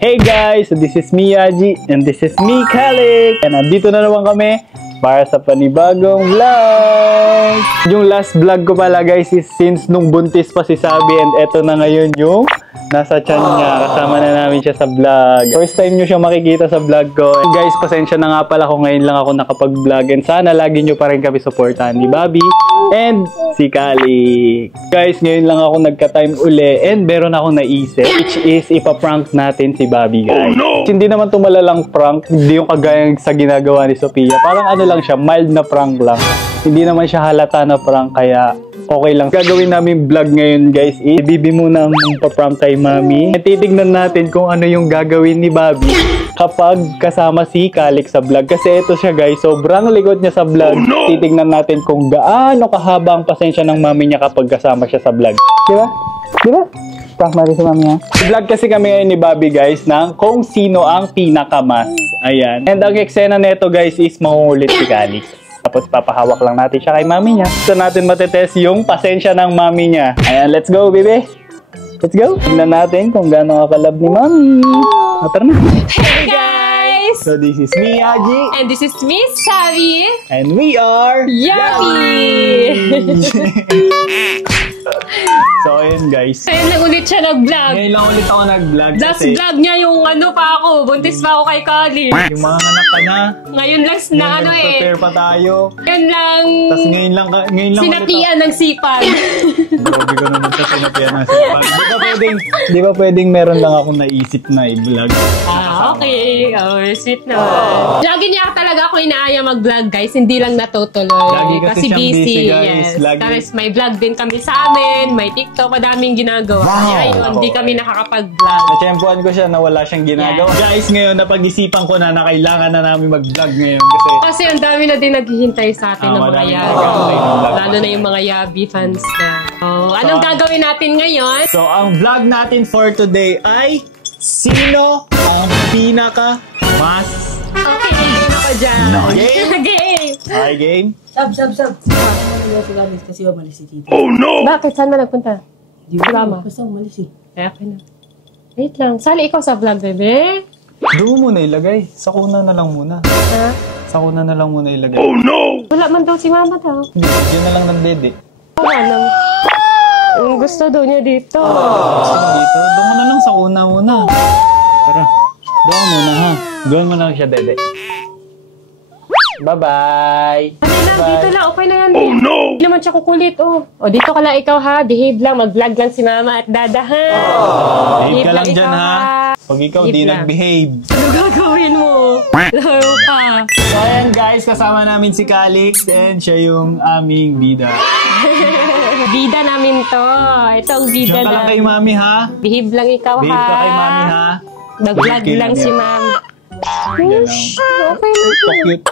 Hey guys! So this is me, Yaji, and this is me, Kalik! And nandito na naman kami para sa panibagong vlog! Yung last vlog ko pala guys is since nung buntis pa si Sabi, and eto na ngayon yung nasa tiyan niya. Kasama na namin siya sa vlog. First time nyo siya makikita sa vlog ko. And guys, pasensya na nga pala kung ngayon lang ako nakapag-vlog. And sana lagi nyo pa rin kami supportahan ni Bobby and si Kalik. Guys, ngayon lang ako nagka-time uli and meron akong naisip, which is ipa-prank natin si Bobby, guys. Oh, no! Hindi naman tumalalang prank, hindi yung kagaya sa ginagawa ni Sophia. Parang ano lang siya, mild na prank lang. Hindi naman siya halata na prank, kaya okay lang. Gagawin namin vlog ngayon guys is Bibi muna ang pa-prank kay Mami. Titignan natin kung ano yung gagawin ni Bobby kapag kasama si Kalik sa vlog. Kasi ito siya guys, sobrang likod niya sa vlog. Oh, no! Titignan natin kung gaano kahaba ang pasensya ng Mami niya kapag kasama siya sa vlog. Diba? Diba? Prank natin si Mami ha. Vlog kasi kami ngayon ni Bobby guys ng kung sino ang pinakamas. Ayan. And ang eksena neto guys is mangungulit si Kalik. Tapos papahawak lang natin siya kay Mami niya. So natin matetest yung pasensya ng Mami niya. Ayan, let's go, baby. Let's go. Tingnan natin kung gaano kakalab ni Mami. Tara na. Hey guys! So this is me, Aji. And this is me, Sabi. And we are Yummy! So ayun guys. Ngayon lang ulit siya nag-vlog. Ngayon lang ulit ako nag-vlog Last kasi vlog niya yung ano pa ako. Buntis pa ako kay Kalik. yung mga anak ka na. Ngayon lang na ano eh. Prepare pa tayo. Ngayon lang. Tapos ngayon lang sinapian ng sipag. Grabe ko naman sa sinapian ng sipag. Di ba pwedeng meron lang akong naisip na i-vlog. Okay. Oh, sweet naman. Lagi niya talaga ako inaaya mag-vlog guys. Hindi lang natutuloy. Lagi kasi siyang busy guys. Yes. Lagi. Tapos may vlog din kami sa amin. May TikTok. Madaming ginagawa. Kaya yun, hindi kami nakakapag-vlog. Natsyempuan ko siya na wala siyang ginagawa. Yeah. Guys, ngayon napag-isipan ko na kailangan na namin mag-vlog ngayon. Kasi ang dami na din naghihintay sa atin ng mga yabi. Lalo na yung mga yabi fans na. Oh, anong gagawin natin ngayon? So, ang vlog natin for today ay sino ang pinaka-mas? Okay, game ako dyan. Game? Game! Hi, game? Sab. Kasi umalis si Tito. Oh, no! Bakit? Saan ba nagpunta? Di ba? Basta umalis eh. Okay na. Wait lang. Sali ikaw sa vlog, bebe. Doon muna ilagay. Sa kuna na lang muna. Ha? Sa kuna na lang muna ilagay. Oh, no! Wala man daw si mama daw. Hindi, yun na lang ng dede. Wala nang. Ang gusto daw niya dito. Gusto mo dito? Doon mo na lang sa kuna muna. Tara. Doon muna ha. Doon mo na lang siya, dede. Bye-bye! Ano lang, dito lang. Okay na yan. Oh, no! Hindi naman siya kukulit, oh. O, dito ka lang ikaw, ha? Behave lang. Mag-vlog lang si mama at dada, ha? Behave ka lang dyan, ha? Pag ikaw di nag-behave. Ano gagawin mo? Laro ka. So, ayan guys. Kasama namin si Kalik and siya yung aming bida. Bida namin to. Ito ang bida Diyan ka lang kay Mami, ha? Behave lang ikaw, ha? Behave ka kay Mami, ha? Mag-vlog lang si mama. Yes. Okay na. So cute.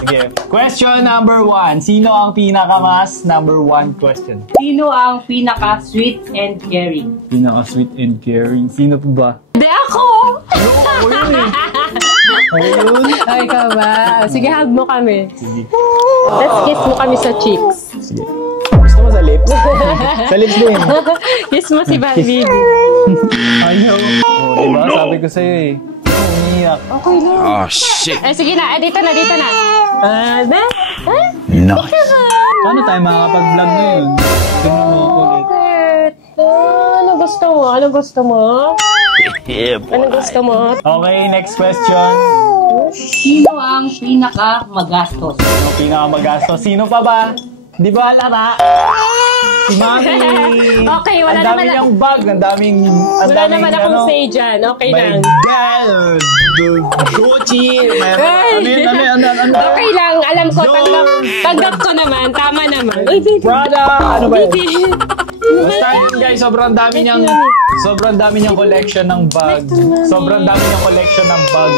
Sige. Question number 1. Sino ang pinakamas? Number 1 question. Sino ang pinaka-sweet and caring? Pinaka-sweet and caring. Sino po ba? Hindi ako! Ako yun eh. Ako yun. Ay, ikaw ba? Sige, hug mo kami. Sige. Let's kiss mo kami sa cheeks. Sige. Gusto mo sa lips? Sa lips din. Kiss mo si Bobby. Ayaw. Oh, diba? Sabi ko sa'yo eh. Umiyak. Okay lang. Oh, shit. Sige na. Dito na. Nice. Paano tayo makakapag-vlog ngayon? Tingnan mo ako ulit. Ano gusto mo? Yeah, boy. Ano gusto mo? Okay, next question. Sino ang pinaka-magastos? Sino pinakamagastos? Sino pa ba? Di ba halata? Si Mami! Okay, wala naman Ang dami niyang bag, ang daming wala naman akong say dyan. Okay lang. Gucci! Ano? Okay lang. Alam ko, tanggap ko naman. Tama naman. Prada! Ano ba yun? Baby. Basta yun guys, sobrang dami niyang collection ng bag. Sobrang dami niyang collection ng bag.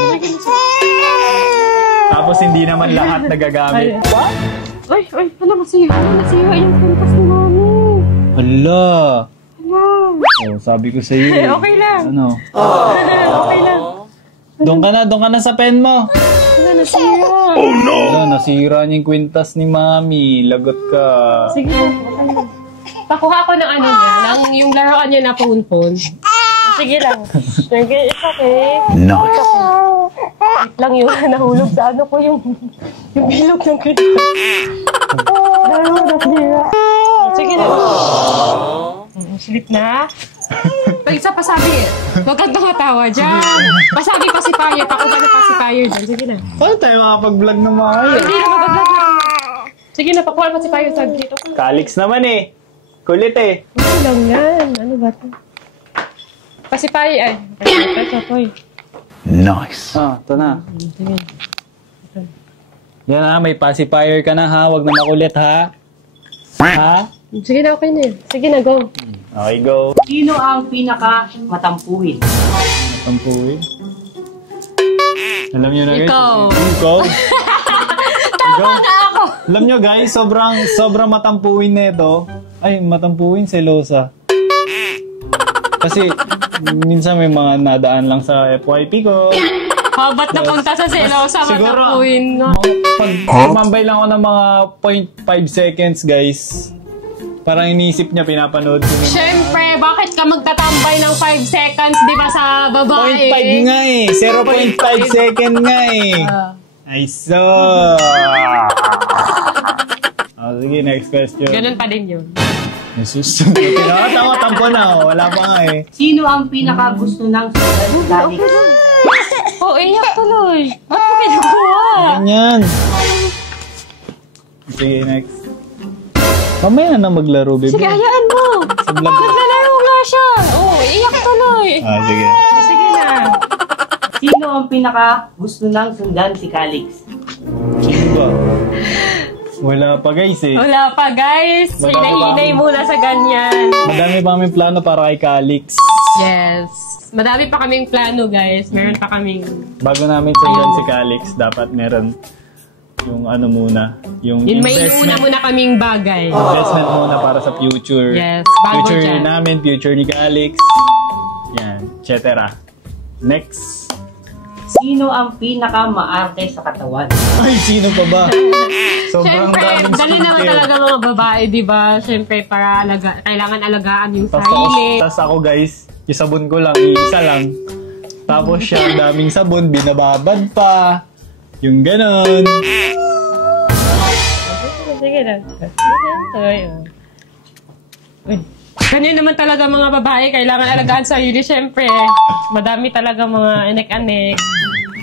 Tapos hindi naman lahat nagagamit. What? Uy, ano masiha yung pintas ni Mami. Hala! Oh, sabi ko sa iyo. Okay lang. Ano? Okay lang. Doon ka na sa pen mo. Ano, nasira. Oh no! Wala, nasira niya yung kwintas ni Mami. Lagot ka. Sige, okay lang. Pakuha ko ng ano niya, yung laruan niya na phone. Sige lang. Sige, it's okay. Nice. Wait lang yun. Nahulog sa ano ko yung bilog ng krito. Sige na. Sleep na. Pag isa pasabi, huwag kang tumatawa dyan. Pasabi pacifier. Ako ba na pacifier dyan? Sige na. Paano tayo makapag-vlog ng mga yun? Hindi na mabaglag na. Sige na, pakuha pacifier sa dito. Calix naman eh. Kulit eh. Ano lang yan? Ano ba ito? Pacifier. Ito po eh. Nice. Ah, ito na. Sige. Yan ha, may pacifier ka na ha. Huwag na makulit ha. Ha? Sige na, okay na yun. Sige na, go. Okay, go. Sino ang pinaka matampuhin? Tampuin. Alam nyo na guys. Ikaw. Ikaw. Tama na ako. Alam nyo guys, sobrang matampuin na ito. Ay, matampuin, selosa. Kasi, minsan may mga nadaan lang sa FYP ko. Ba't napunta sa selosa, Siguro, matapuin no? pag tumambay lang ako ng mga 0.5 seconds guys, parang iniisip niya pinapanood ko. Siyempre, bakit ka magtatambay ng 5 seconds, di ba, sa babae? 0.5 nga eh. 0.5 second nga eh. Ay, so. Sige, next question. Ganun pa din yun. Jesus. Pinakatawa, tampo na. Wala pa nga eh. Sino ang pinaka gusto ng sundan si Calix? Oh, iyak tuloy. Ba't mo kinukuha? Ganyan. Sige, next. Mamaya na maglaro, baby. Sige, hayaan mo. Sa vlog. Maglalaro nga siya. Oh, iyak tuloy. Sige. Sige na. Sino ang pinaka gusto ng sundan si Calix? Sino ba? Wala pa guys eh. Wala pa, guys. Hinahinay muna sa ganyan. Madami pa kami plano para kay Calix. Yes. Madami pa kaming plano, guys. Meron pa kaming... Bago namin sundan si Calix, dapat meron yung ano muna. Yung may una muna kaming bagay. Investment muna para sa future. Yes, bago future dyan. namin, future ni Calix. Yan, etc. Next. Sino ang pinaka maarte sa katawan? Ay, sino pa ba? Sobrang Siyempre, daming dali naman skincare. talaga mga babae, di ba? Siyempre, para kailangan alagaan yung Tas sarili. ako guys, yung sabon ko lang, isa lang. Tapos siya, ang daming sabon, binababad pa. Yung ganon. Sige na. Ganyan naman talaga mga babae, kailangan alagaan sa sarili. Siyempre, madami talaga mga anek-anek.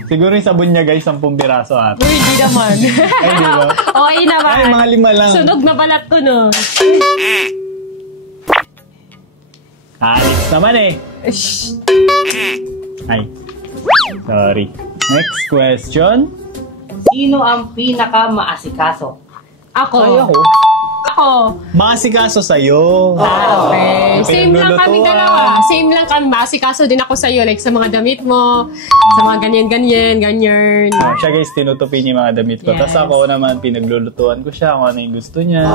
Siguro yung sabon niya guys, 10 piraso ata. Uy, di naman. Ay, di ba? Okay naman. Ay, mga 5 lang. Sunog na balat ko nun. Calix naman eh. Shh. Ay. Sorry. Next question. Sino ang pinaka maasikaso? Ako. Ay, ako. Ako. Maasikaso sa'yo. Okay. Same lang kami dalawa. Same lang kami. Maasikaso din ako sa'yo. Like sa mga damit mo. Sa mga ganyan. Siya guys, tinutupi niya yung mga damit ko. Yes. Tapos ako naman, pinaglulutuan ko siya kung ano yung gusto niya.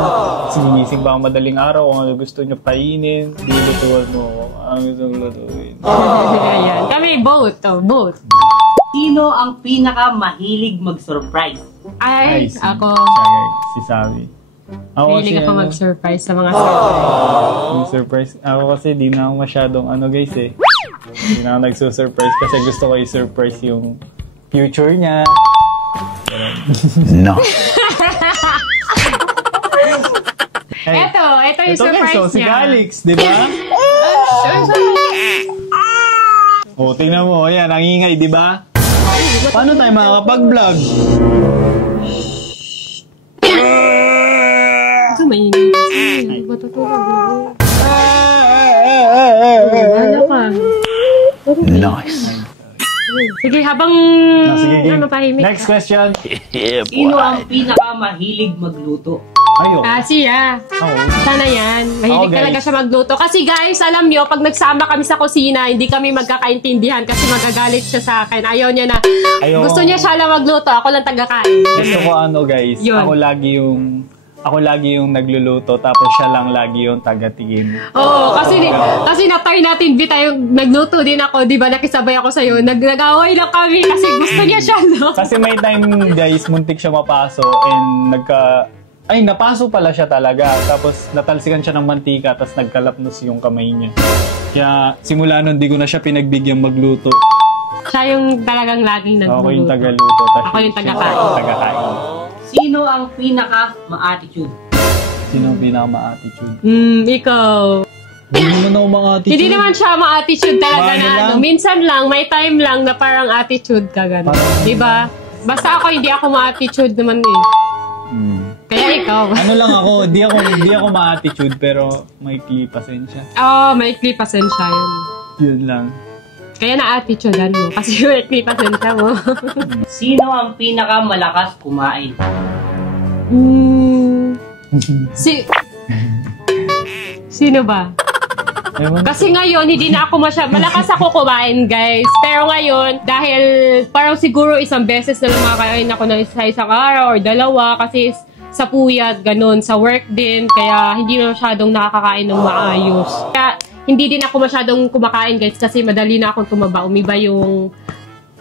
Sinising pa ako madaling araw kung ano gusto niya kainin. Lulutuan mo kung ano gusto kong lutuin. Ayan. Kami both. Oh, both. Sino ang pinaka mahilig mag-surprise? Ay, si- ako. Siya guys, si Savi. Ako Mahilig ako ano, mag-surprise sa mga surprise. yung surprise. Ako kasi di na ako masyadong ano guys eh. Di na ako nagsusurprise kasi gusto ko i-surprise yung future niya. No. Hey, Ito yung ito guys, surprise so, si niya. Calix, di ba? O, tingnan mo, ayan, ang ingay, di ba? Paano tayo makakapag-vlog? Ito mainit kasi. Hindi ba tutulog? Wala ka. Nice. Sige, habang Sige, game. mapahimik Next ka. question. Yeah, Sino boy. ang pinaka mahilig magluto? Ayo. Siya. Oo. Sana yan. Mahilig Ako, guys. talaga siya magluto. Kasi guys, alam nyo, pag nagsama kami sa kusina, hindi kami magkakaintindihan kasi magagalit siya sa akin. Ayaw niya na. Ayaw. Gusto niya siya lang magluto. Ako lang tagakain. Gusto ko ano guys, Yun. ako lagi yung nagluluto tapos siya lang lagi yung taga-tingin. Oo, kasi na-try natin, tayo nagluto din ako, di ba, nakisabay ako sa'yo. Nag-away lang kami kasi gusto niya siya, no? Kasi may time guys, muntik siya mapaso and napaso pala siya talaga. Tapos natalsikan siya ng mantika tapos nagkalapnos yung kamay niya. Kaya simula nun, di ko na siya pinagbigyan magluto. Siya yung talagang laging nagluluto. Ako yung tagaluto. Ako yung tagakain. Tagakain. Sino ang pinaka ma-attitude? Sino ang pinaka-ma-attitude? Ikaw. Hindi naman ako ma-attitude. Hindi naman siya ma-attitude talaga Bakit na lang? ano. Minsan lang, may time lang na parang attitude ka gano'n. Diba? Basta ako, hindi ako ma-attitude naman eh. Kaya ikaw. Ano lang ako, di ako ma-attitude pero may pasensya. Maikli pasensya yun. Yun lang. Kaya na-attitudean mo. Kasi maikli pasensya mo. Sino ang pinaka malakas kumain? Sino ba? Ewan. Kasi ngayon, hindi na ako malakas ako kumain, guys. Pero ngayon, dahil parang siguro isang beses na lang makakain ako ng isang araw or dalawa kasi sa puyat, ganun, sa work din. Kaya hindi na masyadong nakakakain ng maayos. Kaya hindi din ako masyadong kumakain, guys, kasi madali na akong tumaba. Umiba yung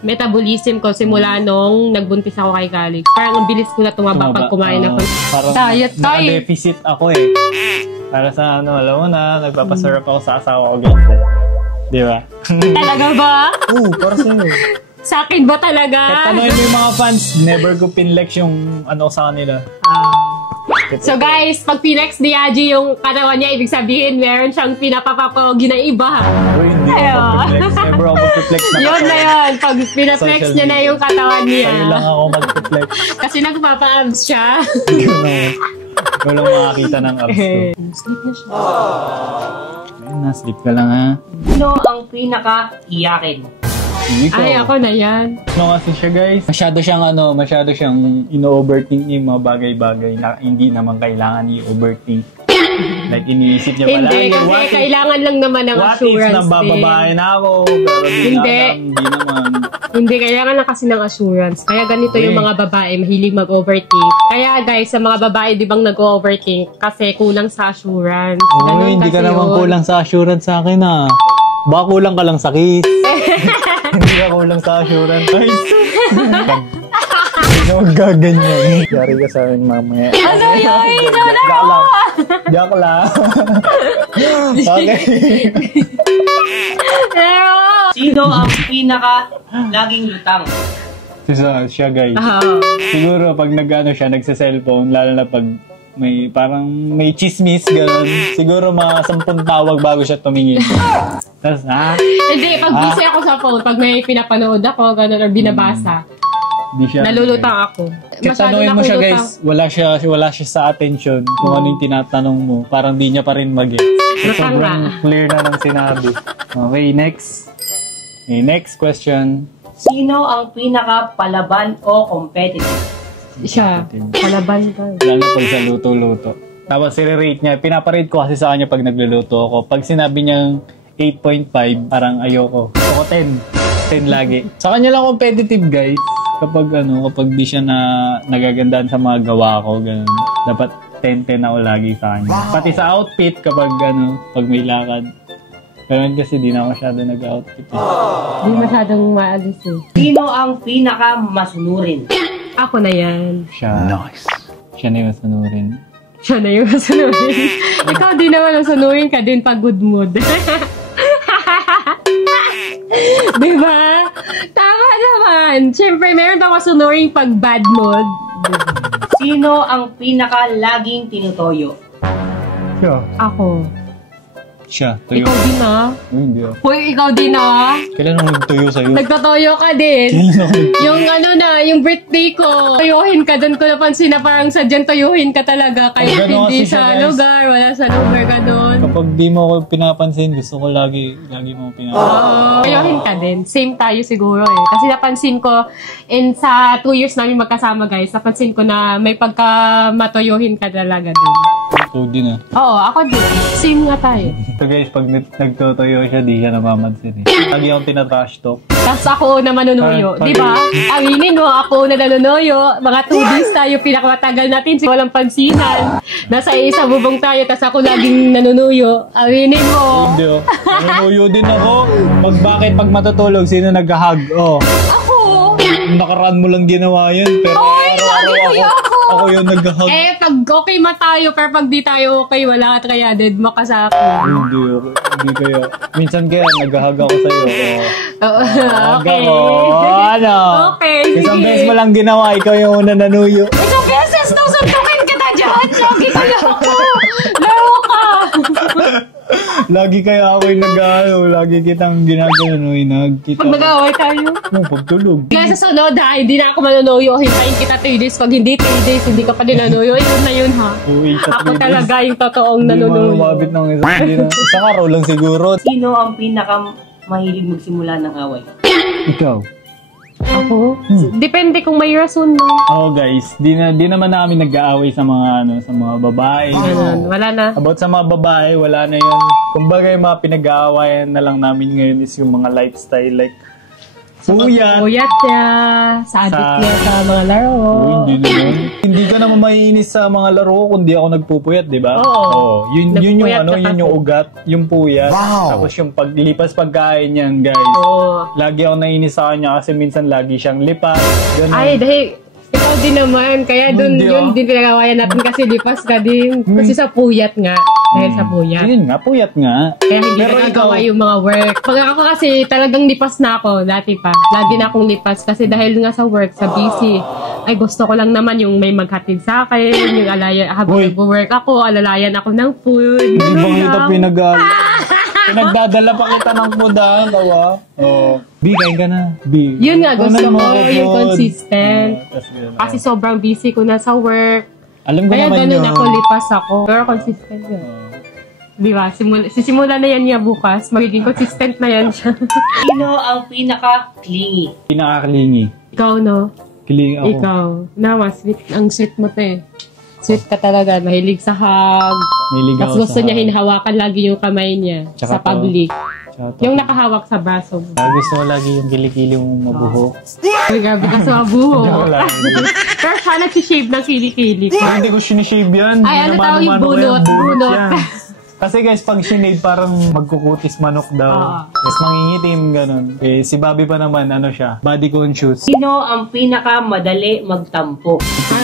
metabolism ko simula nung nagbuntis ako kay Calix. Parang ang bilis ko na tumaba pag kumain ako. Parang Diet tayo. naka-deficit ako eh. Para sa ano, alam mo na, nagpapasarap ako sa asawa ko, guys. Di ba? Talaga ba? Oo, para sa'yo. Sa akin ba talaga? Kahit tanongin mo yung mga fans, never ko pinlex yung ano sa kanila. So guys, pag pinex ni Yaji yung katawan niya, ibig sabihin meron siyang pinapapapogi na iba. Bro, hindi ako mag-flex. Never ako mag-flex na. Yun na yun. Pag pinaflex Social niya na media. yung katawan niya. Sa'yo lang ako mag-flex. Kasi nagpapa-abs siya. Ikaw lang makakita ng abs ko. Sleep na siya. Ayun na, sleep ka lang ha. Sino ang pinaka iyakin? Ikaw. Ay, ako na yan. Ano kasi siya, guys? Masyado siyang ino-overthink yung mga bagay-bagay na hindi naman kailangan i-overthink. Like, iniisip niya pala. Hindi, kasi kailangan lang naman ng what assurance if nabababae na ako? Pero Hindi. Hindi naman. Hindi, kailangan lang kasi ng assurance. Kaya ganito yung mga babae, mahilig mag-overthink. Kaya guys, sa mga babae, di bang nag-overthink? Kasi kulang sa assurance. Ganun Hindi ka kasi naman yun. kulang sa assurance sa akin ah. Baka kulang ka lang sa kiss. Hindi ka kulang sa assurance. Ay, huwag gaganyan. Yari ka sa akin mamaya. Ano yun? Joke lang. Okay. Pero, Sino ang pinaka laging lutang? Siya guys. Siguro pag nagsa-cellphone, lalo na pag may chismis, gano'n. Siguro mga 10 tawag bago siya tumingin. Tapos, hindi, pag busy ako sa phone, pag may pinapanood ako, gano'n, or binabasa, di siya. nalulutang ako. Kaya tanongin mo siya guys, wala siya sa attention kung ano yung tinatanong mo. Parang di niya pa rin mag-get. Lutang Sobrang clear na ng sinabi. Okay, next. Okay, next question. Sino ang pinaka palaban o competitive? Siya, palaban ka. Lalo pag sa luto-luto. Tapos i-rate niya. Pinaparate ko kasi sa kanya pag nagluluto ako. Pag sinabi niyang 8.5, parang ayoko. Ako 10. 10 lagi. Sa kanya lang competitive, guys. Kapag di siya nagagandaan sa mga gawa ko, ganun. Dapat 10-10 ako lagi sa kanya. Pati sa outfit, pag may lakad. Ganun kasi di na masyado nag-outfit. Hindi masyadong maalis eh. Sino ang pinaka masunurin? Ako na yan. Siya. Nice. Siya na yung masunurin. Siya na yung masunurin. Ikaw din naman ang sunurin ka din pag good mood. Diba? Tama naman. Siyempre, meron daw masunurin pag bad mood. Sino ang pinaka laging tinutoyo? Siya. Ako. Siya. Tuyo. Ikaw din ah. Hindi ah. Hoy, ikaw din ah. Kailan ako nagtuyo sa'yo? Nagtatoyo ka din. Yung yung birthday ko, tuyuhin ka. Doon ko napansin na parang sadyang tuyuhin ka talaga. Kahit gano'n hindi kasi siya, sa guys. lugar, wala sa lugar ka doon. Kapag di mo ako pinapansin, gusto ko lagi mo pinapansin. Tuyuhin ka din. Same tayo siguro eh. Kasi napansin ko, sa 2 years namin magkasama guys, napansin ko na may pagka-matuyuhin ka talaga din. So, din ah. Oo, ako din. Same nga tayo. So guys, pag nagtutuyo siya, di siya namamansin eh. Lagi akong tinatrash talk. Tapos ako na manunuyo. Di ba? Aminin mo, ako na nanunuyo. Mga 2 days tayo, pinakamatagal natin. Walang pansinan. Nasa isang bubong tayo, tapos ako laging nanunuyo. Aminin mo. Hindi oh. Nanunuyo din ako. Pag matutulog, sino nag-hug? Oh. Ako! Nakaraan mo lang ginawa yun. Pero Oy, araw-araw lagi ako. ako! Ako yung nag-hug. Pag okay tayo, pero pag di tayo okay, wala ka kaya dead mo ka sa akin. Hindi kaya. Minsan kaya nag-hug ako sa'yo. Okay. Ano? Okay, Isang sige. beses mo lang ginawa, ikaw yung una nanuyo. Isang beses daw suntukin kita dyan. Lagi kayo ako. Laro ka. Lagi kaya ako yung lagi kitang ginagano, nagkita. Pag nag-away tayo. Pagtulog. Kaya sa sunod ha, hindi na ako manunuyo. Hintayin kita 3 days. Pag hindi 3 days, hindi ka pa din nanuyo. Yun na yun ha. Uwi sa Ako 3 days. talaga yung totoong Hindi mo nanunuyo. lumabit ng isang araw lang siguro. Sino ang pinaka mahilig magsimula ng away? Ikaw. Ako? Depende kung may rason mo. Oh guys, di naman namin nag-aaway sa mga babae. Ganun. Wala na. About sa mga babae, wala na yun. Kumbaga yung mga pinag-aawayan na lang namin ngayon is yung mga lifestyle like puyat. Puyat niya. Sa addict niya sa mga laro. Hindi naman. Hindi ka naman maiinis sa mga laro kundi ako nagpupuyat, di ba? Oo. Yun yung Nagpupuyat ka yun yung kasi. ugat, yung puyat. Wow. Tapos yung paglipas pagkain yan, guys. Oo. Lagi ako naiinis sa kanya kasi minsan lagi siyang lipas. Ganun. Ay, dahil ikaw din naman. Kaya dun, Hindi, yun din pinagawayan natin kasi lipas ka din. Kasi sa puyat nga. Dahil sa puyat. Yun nga, puyat nga. Kaya hindi Pero ko nagawa yung mga work. Pag ako kasi talagang lipas na ako dati pa. Lagi na akong lipas kasi dahil nga sa work, sa busy. Ay gusto ko lang naman yung may maghatid sa akin, yung alaya, habang Uy. nag-work ako, alalayan ako ng food. Hindi ba Ganun kita lang. pinagdadala pa kita ng pudahan, tawa? Oo. B, kain ka na. B. Yun nga, gusto Kunan mo ko, ako, yung Bod. consistent. Tas yun, Kasi sobrang busy ko na sa work. alam ko Kaya naman ganun yun. ako, lipas ako. Pero consistent yun. Di ba? Sisimula na yan niya bukas. Magiging consistent na yan siya. Sino ang pinaka-clingy? Pinakaklingi. Ikaw, no? Kiling ako. Ikaw. Nawa, sweet. Ang sweet mo, te. Sweet ka talaga. Mahilig sa hug. Niligaw Tapos gusto niya hinahawakan lagi yung kamay niya Tsaka sa public. Tsaka Yung nakahawak sa braso mo. gusto ko lagi yung kilikili mong mabuho. Uy, grabe ka sa buho. Wala. Pero siya nagsishave ng kilikili ko. Pero hindi ko sinishave yan. Ay, ano Hindi tawag yung mano-mano ko yan. bunot? Bunot. yan. Kasi guys, pag sinave parang magkukutis manok daw. Yes, mangingitim, ganun. Eh, si Bobby pa naman, ano siya, body conscious. Sino ang pinaka-madali magtampo?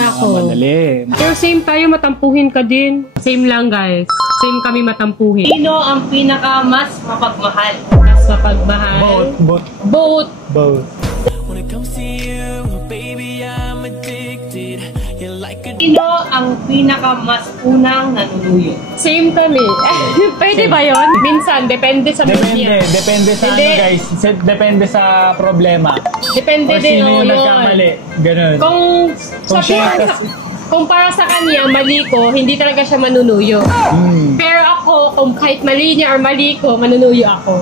Ako. Madali. Pero same tayo, matampuhin ka din. Same lang, guys. Same kami matampuhin. Sino ang pinaka-mas mapagmahal? Mas mapagmahal. Both. Both. When it comes to you, baby, I'm addicted. You're like a Sino ang pinaka-mas unang nanunuyo? Same kami. Pwede ba yun? Minsan, depende sa mood niya. Depende sa Hindi. ano guys. Depende sa problema. Depende Or din sino yung yun. nagkamali. Ganun. Kung siya kung para sa kanya, mali ko, hindi talaga siya manunuyo. Pero ako, kung kahit mali niya or mali ko, manunuyo ako.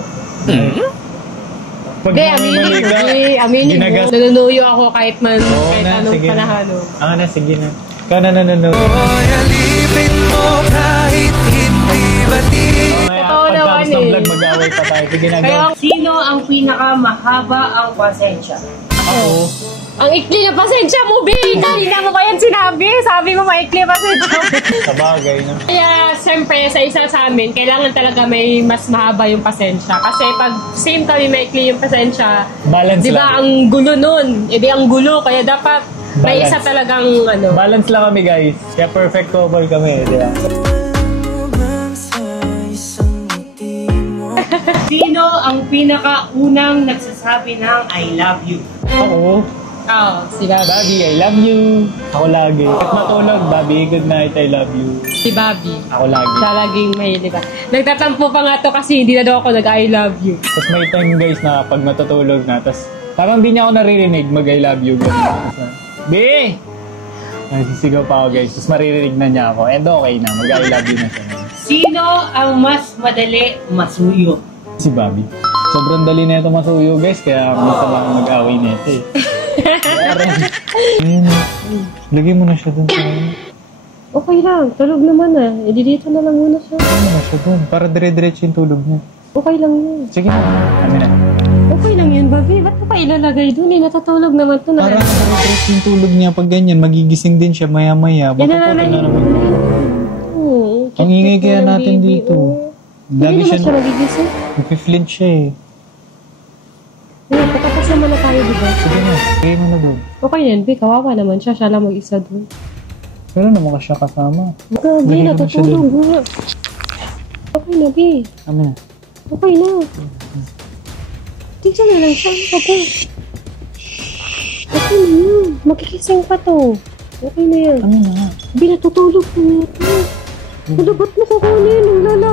Pag Hindi, aminin mali mo. ka, Hindi, aminin mo. ginagas- Nanunuyo ako kahit kahit na, anong sige na. panahalo. Na, sige na. Ikaw na nanonood. alipin mo kahit hindi batin. Totoo naman Pagtapos ng eh. vlog, mag-away pa tayo. Sige na, Kaya, go. Sino ang pinaka-mahaba ang pasensya? Ako. ang ikli na pasensya mo, B! Kanina mo pa yan sinabi. Sabi mo, maikli pasensya mo. Sa bagay, no? Kaya, siyempre, sa isa sa amin, kailangan talaga may mas mahaba yung pasensya. Kasi pag same kami maikli yung pasensya, Balance di lang. ba, ang gulo nun. E di ang gulo, kaya dapat may Balance. isa talagang, ano, Balance lang kami, guys. Kaya perfect couple kami, di ba? Sino ang pinaka-unang nagsasabi ng I love you? Ako. si Bobby. Bobby, I love you. Ako lagi. At matulog, Bobby, good night, I love you. Si Bobby. Ako lagi. Siya laging mahilig ka. Nagtatampo pa nga to kasi hindi na daw ako nag-I love you. Tapos may time, guys, na pag natutulog na, tapos parang di niya ako naririnig mag-I love you. B! Nagsisigaw pa ako, guys. Tapos maririnig na niya ako. And okay na, mag-I love you na siya. Sino ang mas madali masuyo? Si Bobby. Sobrang dali na ito masuyo, guys. Kaya minsan lang mag-away na ito eh. Ayun. Lagay mo na siya dun. Okay lang, tulog naman ah. E di dito na lang muna siya. Lagay mo na siya dun. Para dire-diretso yung tulog niya. Okay lang yun. Sige na. Kami na. Okay lang yun, Bobby. Ba't mo pa ilalagay dun eh? Natutulog naman to na. Para dire-diretso yung tulog niya. Pag ganyan, magigising din siya maya-maya. Yan na Mapupuno na naman. Oo. Ang ingay kaya Cute-cute na natin baby, dito. oo. Lagi Hindi naman siya siya, nagigising. nag-flint siya eh. Ayun, patapos naman na tayo, di ba? Sige na, lagay mo na doon. Okay yan, Bi. Kawawa naman siya. Siya lang mag-isa dun. Pero naman ka siya kasama. Gabi, Dali naman siya natutulog nga. Okay na, Bi. Amin na. Okay na. Tignan na lang siya. Okay. Okay na yun. Magkikising pa to. Okay na yan. Amin na nga. Bi, natutulog na yun. Wala, ba't mo kukunin? Wala.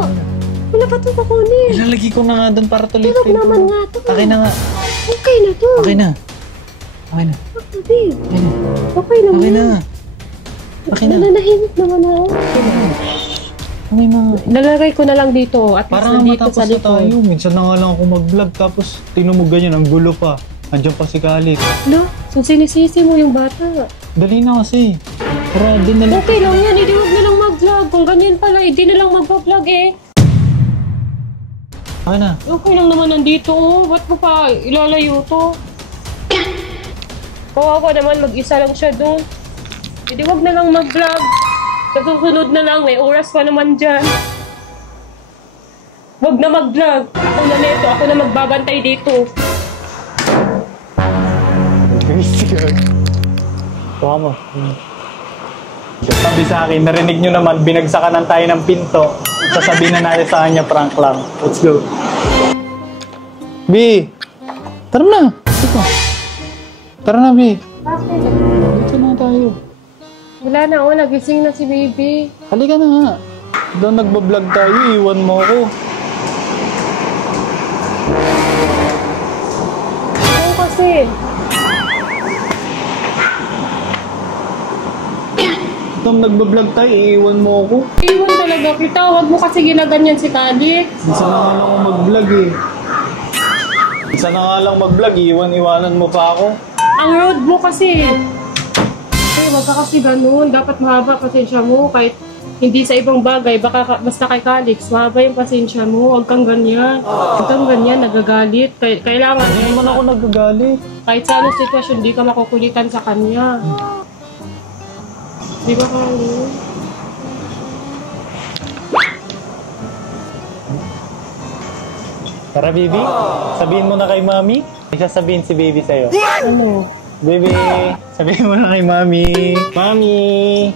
Wala, ba't mo kukunin? Ilalagay ko na nga doon para tuloy. Tulog naman nga to. Okay na nga. Okay na to. Okay na. Okay na. Okay, Bi. Okay na. Okay na. Okay na. Okay na. Nananahimik naman ako. Okay na. Nalagay ko na lang dito at Para least dito matapos sa na likod. tayo. Minsan na nga lang ako mag-vlog tapos tingnan mo ganyan, ang gulo pa. Andiyan pa si Kalik. No? So sinisisi mo yung bata. Dali na kasi. Para din na lang. Okay lang yan, hindi wag na lang mag-vlog. Kung ganyan pala, hindi na lang mag-vlog eh. Okay na. Okay lang naman nandito oh. Ba't mo pa ilalayo to? Kawawa naman, mag-isa lang siya doon. Hindi wag na lang mag-vlog. Sa susunod na lang, may oras pa naman dyan. Wag na mag-vlog. Ako na neto, ako na magbabantay dito. Kuha mo. Sabi sa akin, narinig nyo naman, binagsakan tayo ng pinto. Sasabihin na natin sa kanya, prank lang. Let's go. B! Tara na! Dito. Tara na, B. Bakit? Dito na tayo. Wala na, oh, nagising na si baby. Halika na nga. Doon nagbablog tayo, iwan mo ako. Oo kasi. Doon nagbablog tayo, iwan mo ako. Iwan talaga kita. Huwag mo kasi ginaganyan si Kalix. Isa na nga lang ako mag-vlog eh. Isa na nga lang mag-vlog, iwanan mo pa ako. Ang road mo kasi. Ay, wag ka kasi ganun. Dapat mahaba pasensya mo. Kahit hindi sa ibang bagay, basta kay Kalix, mahaba yung pasensya mo. Huwag kang ganyan. Huwag kang ganyan, nagagalit. Kailangan, Hindi naman ako nagagalit. kahit sa anong sitwasyon, di ka makukulitan sa kanya. Di ba, Kalix? Tara, baby. Sabihin mo na kay mami. May sasabihin si baby sa'yo. Ano? Baby, sabihin mo na kay mami. Mami,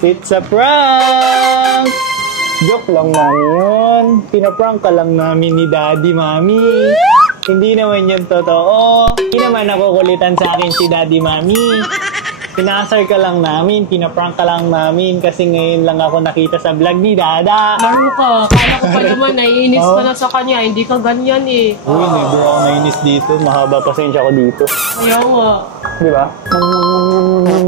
it's a prank! Joke lang, mami yun. Pinaprank ka lang namin ni daddy, mami. Hindi naman yun totoo. Hindi naman nakukulitan sa akin si daddy, mami. Pinasar ka lang namin, pinaprank ka lang namin kasi ngayon lang ako nakita sa vlog ni Dada. Laro ka. Kala ko pa naman, naiinis ka na sa kanya. Hindi ka ganyan eh. Uy, never ako nainis dito. Mahaba pasensya ko dito. Kaya nga. Di ba?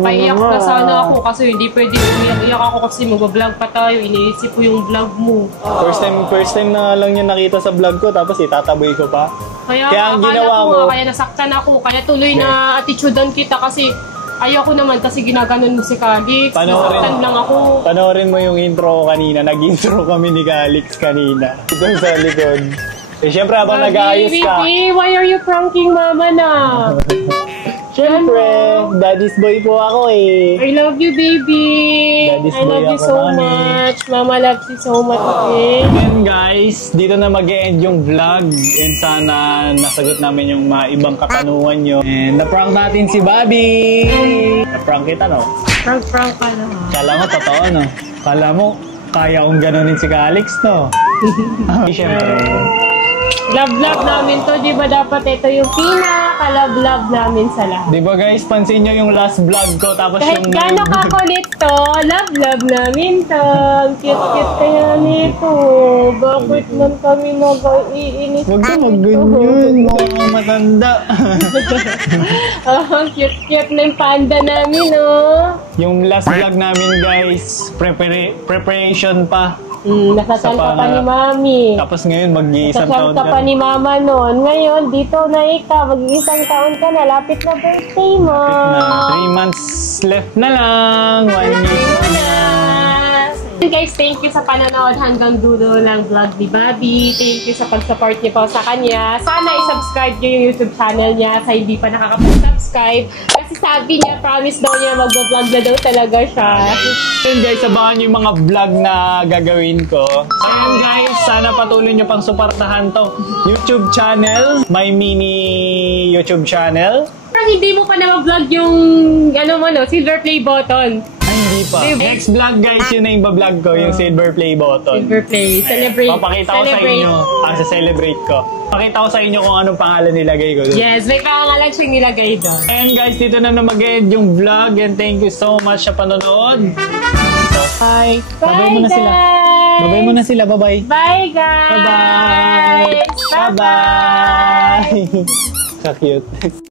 Paiyak na sana ako kasi hindi pwede umiyak ako kasi mag-vlog pa tayo. Iniisip ko yung vlog mo. First time na lang niya nakita sa vlog ko tapos itataboy ko pa. Kaya ang akala ginawa ko mo, nga, kaya nasaktan ako. Kaya tuloy na attitudean kita kasi ayoko naman kasi ginaganon mo si Kalix. Nasaktan lang ako. Panoorin mo yung intro ko kanina. Nag-intro kami ni Calix kanina. Doon sa likod. Eh, syempre habang nag-aayos ka. Baby, why are you pranking mama na? Syempre, daddy's boy po ako eh. I love you, baby. Daddy's I boy love you ako, so mami. much. Mama loves you so much, okay? And guys, dito na mag-e-end yung vlog. And sana nasagot namin yung mga ibang katanungan nyo. And na-prank natin si Bobby. Na-prank kita, no? Prank ka na. Kala mo, totoo, no? Kala mo, kaya kong ganunin si Calix, no? Syempre. Love namin to. Di ba dapat ito yung pinaka-love namin sa lahat? Di ba guys, pansin nyo yung last vlog ko tapos Kahit yung... gano'n kakulit to, love namin to. Ang cute kaya nito. Bakit man kami mag-iinis Huwag ka nito? mag-ganyan, mukhang matanda. Ang cute na yung panda namin, oh. Yung last vlog namin guys, preparation pa. Nasasal ka pa ni Mami. Tapos ngayon, mag-iisang taon Nasasal ka pa ni Mama noon. Ngayon, dito na ikaw. Mag-iisang taon ka na. Lapit na birthday mo. Na 3 months left na lang. 1 year na. Guys, thank you sa panonood hanggang dulo ng vlog ni Bobby. Thank you sa pag-support niyo po sa kanya. Sana i-subscribe niyo yung YouTube channel niya sa hindi pa nakakapag-subscribe. Kasi sabi niya, promise daw niya mag-vlog na daw talaga siya. Yun guys, abangan niyo yung mga vlog na gagawin ko. And guys, sana patuloy niyo pang suportahan to YouTube channel. My mini YouTube channel. Parang hindi mo pa na mag-vlog yung, ano mo no, silver play button. Ay, hindi pa. Di ba? Next vlog guys, yun na yung vlog ko, yung silver play button. Silver play. Celebrate. Papakita ko sa inyo, sa celebrate ko. Pakita ko sa inyo kung anong pangalan nilagay ko doon. Yes, may pangalan siyang nilagay doon. And guys, dito na mag-end yung vlog and thank you so much sa panonood. Bye! Babay mo na sila. Babay mo na sila. Bye-bye. Bye, guys! Bye-bye! Bye-bye! So cute.